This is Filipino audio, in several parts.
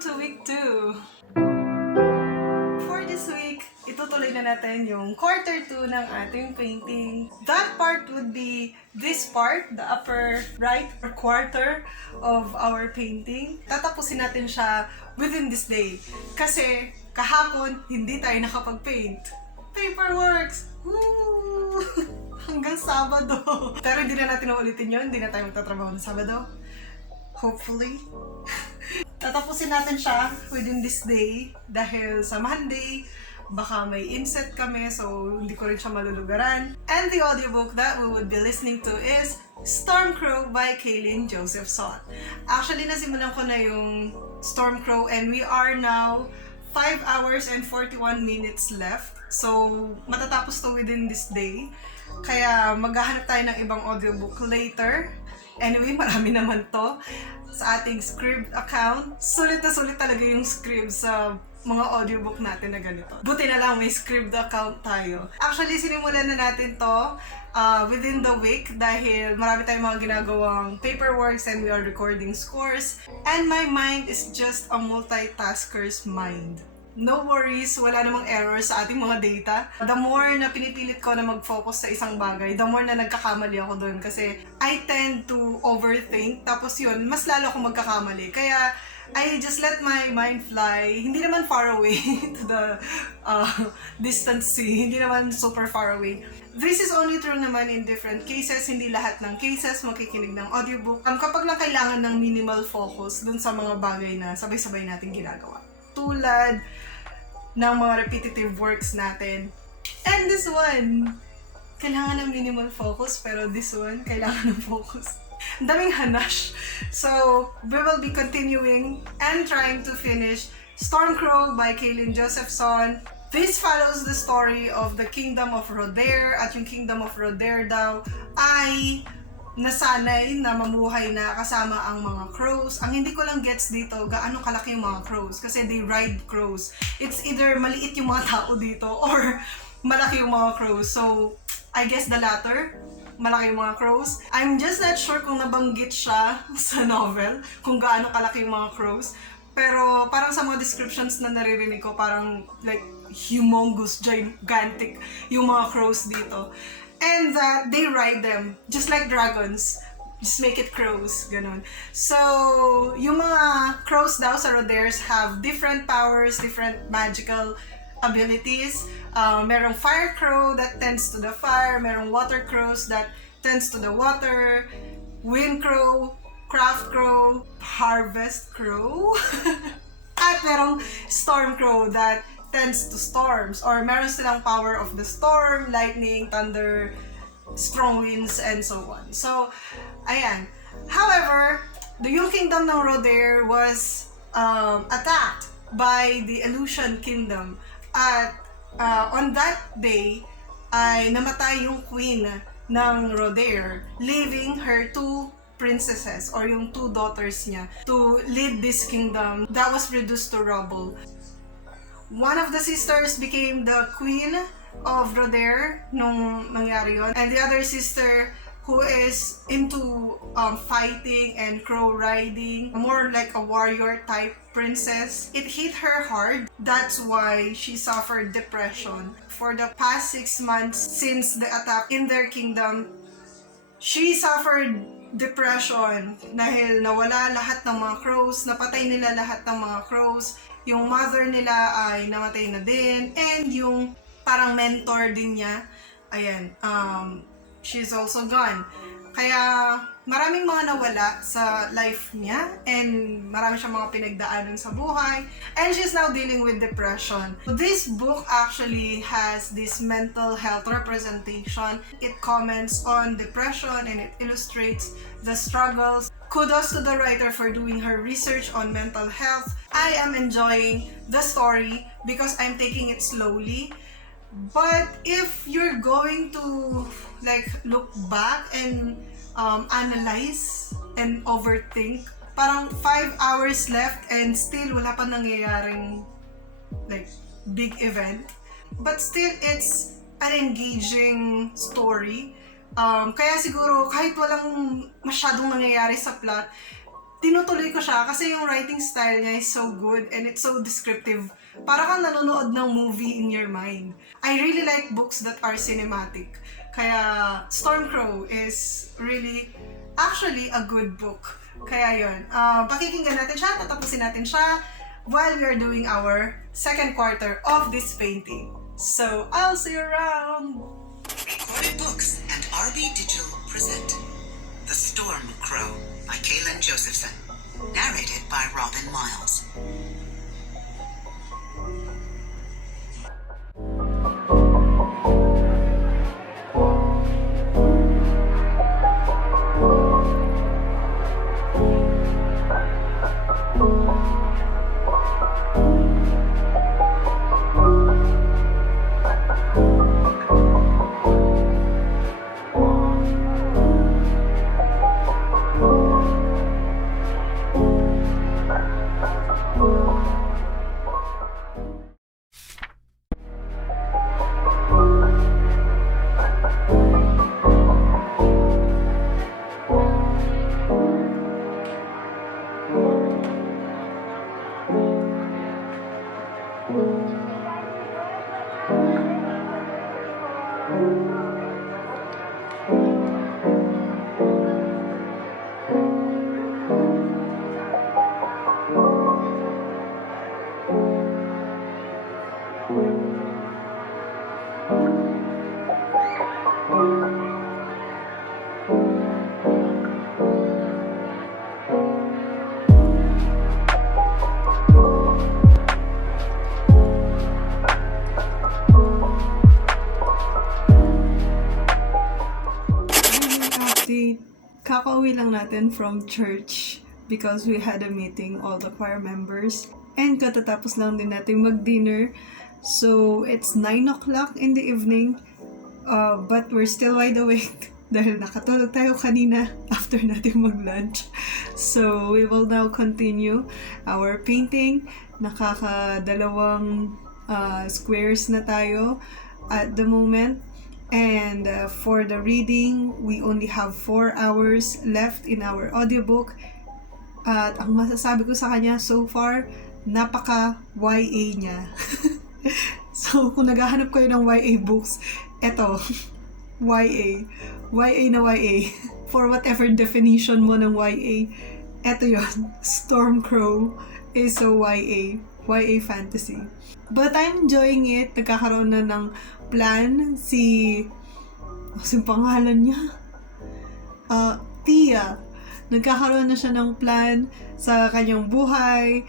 to week 2! For this week, itutuloy na natin yung quarter 2 ng ating painting. That part would be this part, the upper right quarter of our painting. Tatapusin natin siya within this day. Kasi kahapon, hindi tayo nakapag-paint. Paperworks! Woo! Hanggang Sabado. Pero hindi na natin uulitin yun. Hindi na tayo magtatrabaho ng Sabado. Hopefully. Tatapusin natin siya within this day dahil sa Monday, baka may inset kami so hindi ko rin siya malulugaran. And the audiobook that we would be listening to is Stormcrow by Kalyn Josephson. Actually, nasimulan ko na yung Stormcrow and we are now 5 hours and 41 minutes left. So, matatapos to within this day. Kaya maghahanap tayo ng ibang audiobook later. Anyway, marami naman to sa ating Scribd account. Sulit na sulit talaga yung Scribd sa mga audiobook natin na ganito. Buti na lang may Scribd account tayo. Actually, sinimulan na natin to within the week dahil marami tayong mga ginagawang paperworks and we are recording scores. And my mind is just a multitasker's mind. No worries, wala namang error sa ating mga data. The more na pinipilit ko na mag-focus sa isang bagay, the more na nagkakamali ako doon kasi I tend to overthink. Tapos yun, mas lalo akong magkakamali. Kaya I just let my mind fly. Hindi naman far away to the distance sea. Hindi naman super far away. This is only true naman in different cases. Hindi lahat ng cases makikinig ng audiobook. Kapag lang kailangan ng minimal focus dun sa mga bagay na sabay-sabay natin ginagawa. Tulad ng mga repetitive works natin. And this one, kailangan ng minimal focus, pero this one, kailangan ng focus. Ang daming hanash. So, we will be continuing and trying to finish Stormcrow by Kalyn Josephson. This follows the story of the Kingdom of Roder, at yung Kingdom of Roder daw ay nasanay na mamuhay na kasama ang mga crows. Ang hindi ko lang gets dito, gaano kalaki yung mga crows. Kasi they ride crows. It's either maliit yung mga tao dito or malaki yung mga crows. So, I guess the latter. Malaki yung mga crows. I'm just not sure kung nabanggit siya sa novel, kung gaano kalaki yung mga crows. Pero parang sa mga descriptions na naririnig ko, parang like humongous, gigantic yung mga crows dito. And that they ride them, just like dragons. Just make it crows, ganun. So, yung mga crows daw sa Roders have different powers, different magical abilities. Merong fire crow that tends to the fire, merong water crows that tends to the water, wind crow, craft crow, harvest crow, at merong storm crow that tends to storms, or meron silang power of the storm, lightning, thunder, strong winds, and so on. So, ayan. However, the yung kingdom ng Roder was attacked by the Illusion Kingdom. At on that day, ay namatay yung queen ng Roder, leaving her 2 princesses, or yung 2 daughters niya, to lead this kingdom that was reduced to rubble. One of the sisters became the queen of Roder nung nangyari yun. And the other sister who is into fighting and crow riding, more like a warrior type princess. It hit her hard. That's why she suffered depression. For the past 6 months since the attack in their kingdom, she suffered depression dahil nawala lahat ng mga crows, napatay nila lahat ng mga crows. Yung mother nila ay namatay na din, and yung parang mentor din niya, ayan, she's also gone. Kaya maraming mga nawala sa life niya, and marami siyang mga pinagdaanan sa buhay, and she's now dealing with depression. So this book actually has this mental health representation. It comments on depression and it illustrates the struggles. Kudos to the writer for doing her research on mental health. I am enjoying the story because I'm taking it slowly. But if you're going to like look back and analyze and overthink, parang 5 hours left and still wala pa nangyayaring like big event. But still, it's an engaging story. Kaya siguro kahit walang masyadong nangyayari sa plot, tinutuloy ko siya kasi yung writing style niya is so good and it's so descriptive. Para kang nanonood ng movie in your mind. I really like books that are cinematic. Kaya Stormcrow is really actually a good book. Kaya yun, pakikinggan natin siya, tatapusin natin siya while we are doing our second quarter of this painting. So, I'll see you around! Recorded Books and RB Digital present The Storm Crow by Kalyn Josephson. Narrated by Robin Miles. Kakauwi lang natin from church because we had a meeting, all the choir members. And katatapos lang din natin mag-dinner. So, it's 9 o'clock in the evening. But we're still wide awake dahil nakatulog tayo kanina after natin mag-lunch. So, we will now continue our painting. Nakakadalawang squares na tayo at the moment. And for the reading, we only have 4 hours left in our audiobook. At ang masasabi ko sa kanya so far, napaka-YA niya. So, kung naghahanap kayo ng YA books, eto, YA. YA na YA. For whatever definition mo ng YA, eto yon. Stormcrow is a YA. YA fantasy. But I'm enjoying it. Nagkakaroon na ng plan si pangalan niya? Tia. Nagkakaroon na siya ng plan sa kanyang buhay.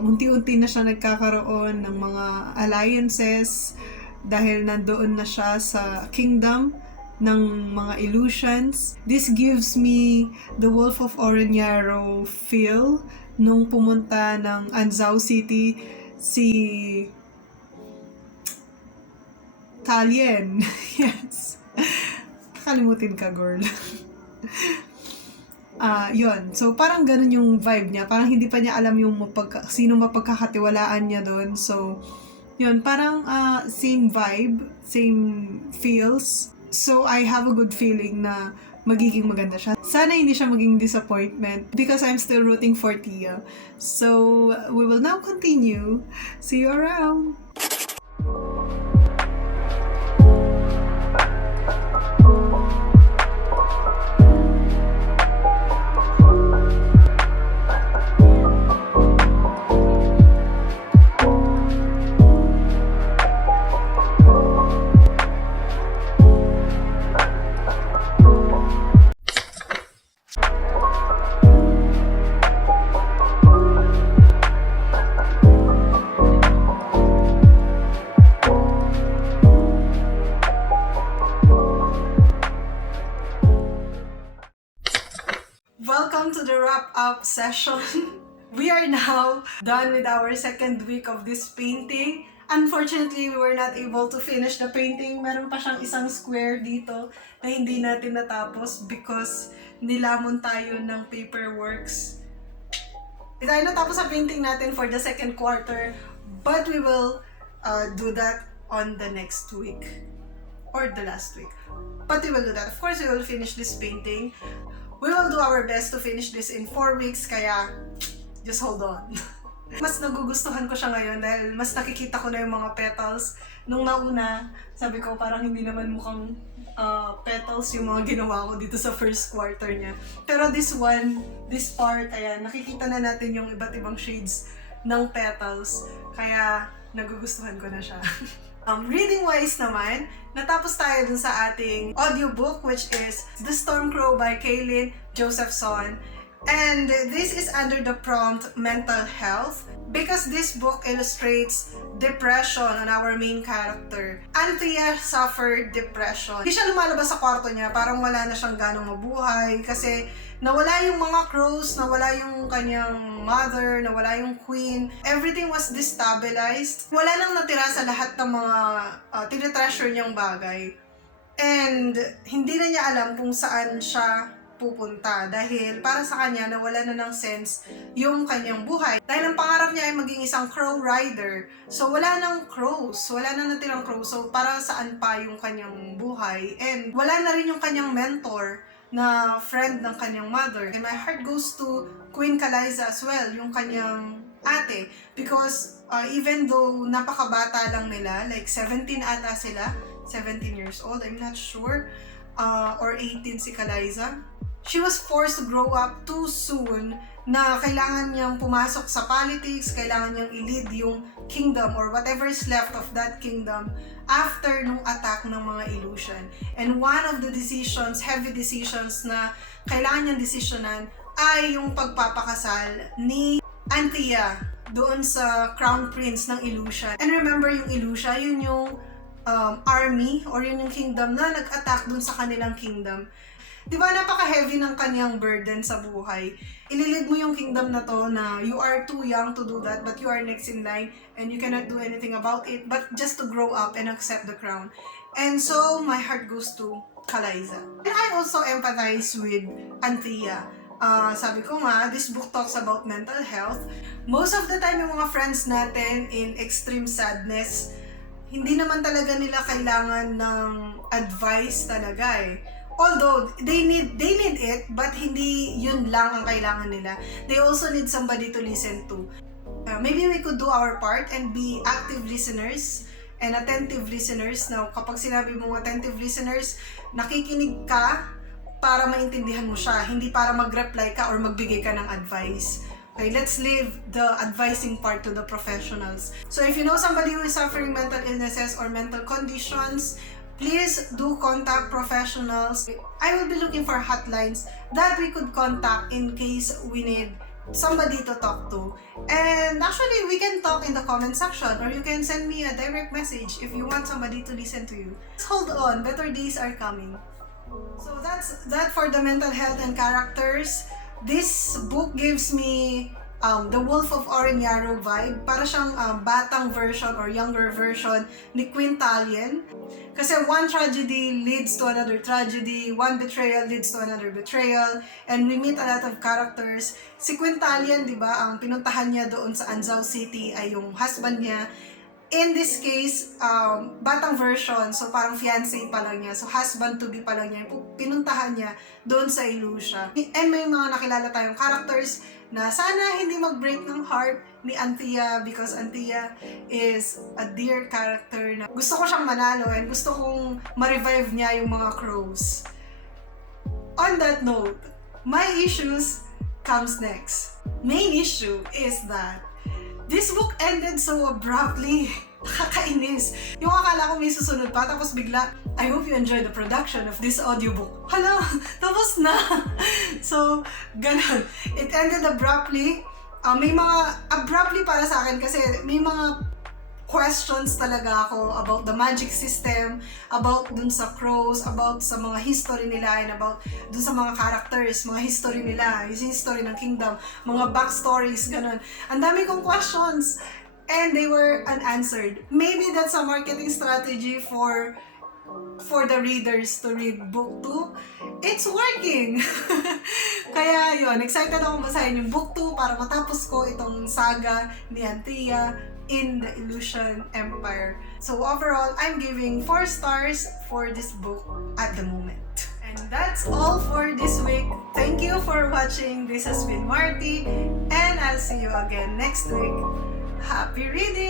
Unti-unti na siya nagkakaroon ng mga alliances dahil nandoon na siya sa kingdom ng mga illusions. This gives me the Wolf of Orenyaro feel nung pumunta ng Anzao City si Kalyn. Yes. Kalimutin ka, girl. Yun. So, parang ganun yung vibe niya. Parang hindi pa niya alam yung sino mapagkakatiwalaan niya doon. So, yun. Parang same vibe, same feels. So, I have a good feeling na magiging maganda siya. Sana hindi siya maging disappointment because I'm still rooting for Tia. So, we will now continue. See you around! Welcome to the wrap-up session. We are now done with our second week of this painting. Unfortunately, we were not able to finish the painting. Meron pa siyang isang square dito na hindi natin natapos because nilamon tayo ng paperworks. Hindi tayo natapos sa painting natin for the second quarter, but we will do that on the next week or the last week. But we will do that. Of course, we will finish this painting. We will do our best to finish this in 4 weeks, kaya just hold on. Mas nagugustuhan ko siya ngayon dahil mas nakikita ko na yung mga petals. Nung nauna, sabi ko parang hindi naman mukhang petals yung mga ginawa ko dito sa first quarter niya. Pero this part, ayan, nakikita na natin yung iba't ibang shades ng petals. Kaya nagugustuhan ko na siya. Reading-wise naman, natapos tayo dun sa ating audiobook, which is The Storm Crow by Kalyn Josephson. And this is under the prompt mental health because this book illustrates depression on our main character. Athena suffered depression. Hindi siya lumalabas sa kwarto niya, parang wala na siyang ganong mabuhay kasi nawala yung mga crows, nawala yung kanyang mother, nawala yung queen. Everything was destabilized. Wala nang natira sa lahat ng mga tinitreasure niyang bagay. And hindi na niya alam kung saan siya pupunta dahil para sa kanya nawala na ng sense yung kanyang buhay. Dahil ang pangarap niya ay maging isang crow rider. So wala nang crows, wala na natirang crows. So para saan pa yung kanyang buhay? And wala na rin yung kanyang mentor na friend ng kanyang mother. And my heart goes to Queen Kalyn as well, yung kanyang ate. Because even though napakabata lang nila, like 17 ata sila, 17 years old, I'm not sure, or 18 si Kalyn. She was forced to grow up too soon na kailangan niyang pumasok sa politics, kailangan niyang i-lead yung kingdom or whatever is left of that kingdom after nung attack ng mga illusion. And one of the decisions, heavy decisions na kailangan niyang desisyonan ay yung pagpapakasal ni Athena doon sa crown prince ng illusion. And remember yung illusion, yun yung army or yun yung kingdom na nag-attack doon sa kanilang kingdom. Di ba napaka-heavy ng kanyang burden sa buhay? Ililid mo yung kingdom na to na you are too young to do that but you are next in line and you cannot do anything about it but just to grow up and accept the crown. And so, my heart goes to Kalyn. And I also empathize with Athena. Sabi ko nga, this book talks about mental health. Most of the time, yung mga friends natin in extreme sadness, hindi naman talaga nila kailangan ng advice talaga eh. Although, they need it, but hindi yun lang ang kailangan nila. They also need somebody to listen to. Maybe we could do our part and be active listeners and attentive listeners. Now, kapag sinabi mong attentive listeners, nakikinig ka para maintindihan mo siya, hindi para mag-reply ka or magbigay ka ng advice. Okay, let's leave the advising part to the professionals. So if you know somebody who is suffering mental illnesses or mental conditions, please do contact professionals. I will be looking for hotlines that we could contact in case we need somebody to talk to. And actually, we can talk in the comment section or you can send me a direct message if you want somebody to listen to you. Just hold on, better days are coming. So that's that for the mental health and characters. This book gives me the Wolf of Orenyaro vibe. Para siyang batang version or younger version ni Quintalien. Kasi one tragedy leads to another tragedy, one betrayal leads to another betrayal, and we meet a lot of characters. Si Quintalien, di ba, ang pinuntahan niya doon sa Anzao City ay yung husband niya. In this case, batang version, so parang fiancé pa lang niya, so husband-to-be pa lang niya, pinuntahan niya doon sa Illusia. And may mga nakilala tayong characters na sana hindi mag-break ng heart ni Athena because Athena is a dear character na gusto ko siyang manalo and gusto kong ma-revive niya yung mga crows. On that note, my issues comes next. Main issue is that this book ended so abruptly. Nakakainis. Yung akala ko may susunod pa, tapos bigla, I hope you enjoy the production of this audiobook. Hala, tapos na. So, ganun. It ended abruptly. May mga, abruptly para sa akin kasi may mga questions talaga ako about the magic system, about dun sa crows, about sa mga history nila, and about dun sa mga characters, mga history nila, yung history ng kingdom, mga backstories, ganun. Ang dami kong questions, and they were unanswered. Maybe that's a marketing strategy for the readers to read book 2. It's working! Kaya yun, excited akong basahin yung book 2 para matapos ko itong saga ni Athena in the Illusion Empire. So overall, I'm giving 4 stars for this book at the moment. And that's all for this week. Thank you watching. This has been Marty, and I'll see you again next week. Happy reading!